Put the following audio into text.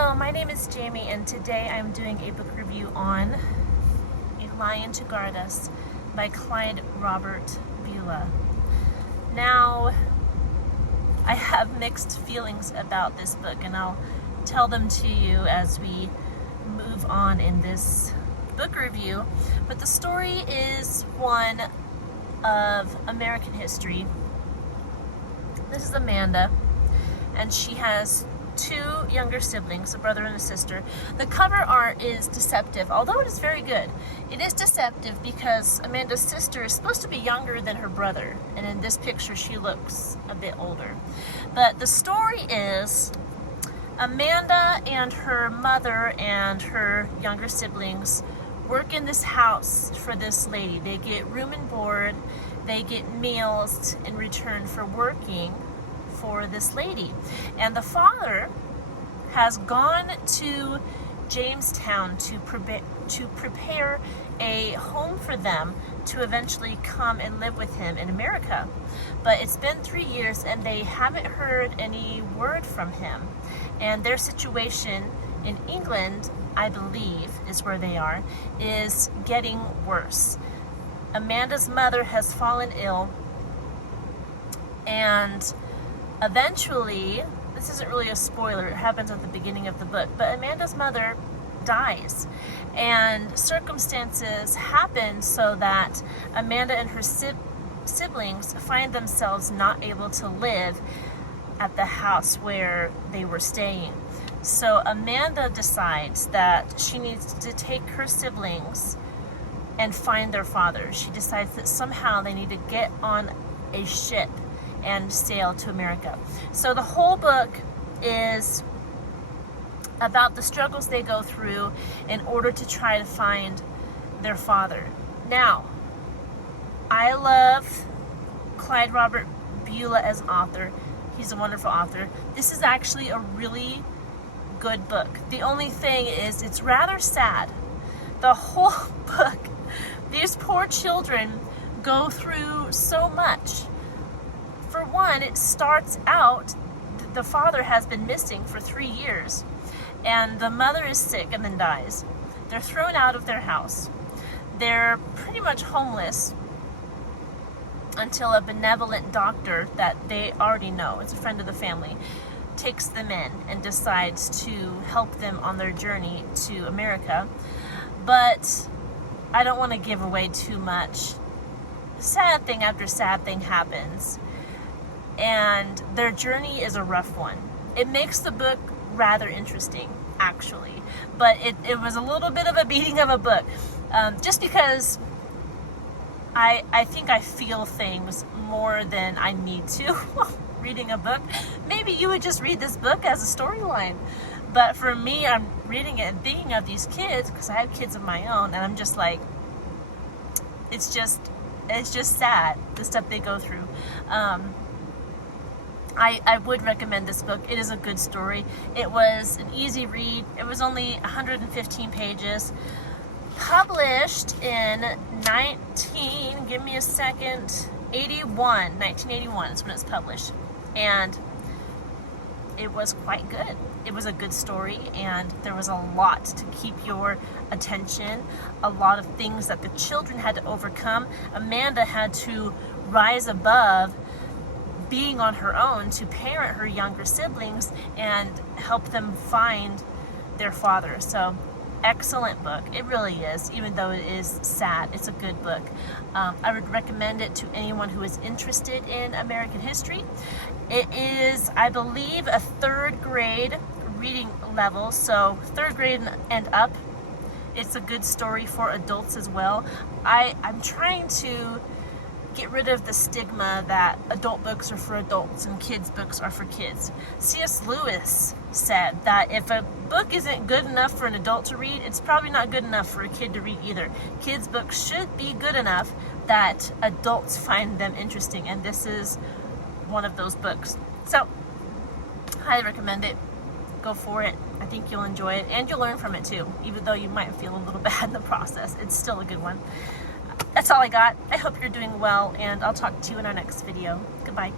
Hello, my name is Jamie, and today I'm doing a book review on A Lion to Guard Us by Clyde Bulla. Now, I have mixed feelings about this book, and I'll tell them to you as we move on in this book review. But the story is one of American history. This is Amanda, and she has two younger siblings, a brother and a sister. The cover art is deceptive, although it is very good. It is deceptive because Amanda's sister is supposed to be younger than her brother, and in this picture she looks a bit older. But the story is Amanda and her mother and her younger siblings work in this house for this lady. They get room and board, they get meals in return for working for this lady. And the father has gone to Jamestown to prepare a home for them to eventually come and live with him in America. But it's been 3 years and they haven't heard any word from him. And their situation in England, I believe, is where they are, is getting worse. Amanda's mother has fallen ill, and eventually, this isn't really a spoiler, it happens at the beginning of the book, but Amanda's mother dies. And circumstances happen so that Amanda and her siblings find themselves not able to live at the house where they were staying. So Amanda decides that she needs to take her siblings and find their father. She decides that somehow they need to get on a ship and sail to America. So the whole book is about the struggles they go through in order to try to find their father. Now, I love Clyde Bulla as an author. He's a wonderful author. This is actually a really good book. The only thing is it's rather sad. The whole book, these poor children go through so much. For one, it starts out, the father has been missing for 3 years, and the mother is sick and then dies. They're thrown out of their house. They're pretty much homeless until a benevolent doctor that they already know, it's a friend of the family, takes them in and decides to help them on their journey to America. But I don't want to give away too much. Sad thing after sad thing happens. And their journey is a rough one. It makes the book rather interesting, actually. But it was a little bit of a beating of a book. Just because I think I feel things more than I need to reading a book. Maybe you would just read this book as a storyline. But for me, I'm reading it and thinking of these kids, because I have kids of my own, and I'm just like, it's just sad, the stuff they go through. I would recommend this book. It is a good story. It was an easy read. It was only 115 pages. Published in 1981 is when it's published. And it was quite good. It was a good story, and there was a lot to keep your attention, a lot of things that the children had to overcome. Amanda had to rise above being on her own to parent her younger siblings and help them find their father. So, excellent book. It really is, even though it is sad. It's a good book. I would recommend it to anyone who is interested in American history. It is, I believe, a 3rd grade reading level, so 3rd grade and up. It's a good story for adults as well. I'm trying to get rid of the stigma that adult books are for adults and kids' books are for kids. C.S. Lewis said that if a book isn't good enough for an adult to read, it's probably not good enough for a kid to read either. Kids' books should be good enough that adults find them interesting, and this is one of those books. So, highly recommend it. Go for it. I think you'll enjoy it, and you'll learn from it too, even though you might feel a little bad in the process. It's still a good one. That's all I got. I hope you're doing well, and I'll talk to you in our next video. Goodbye.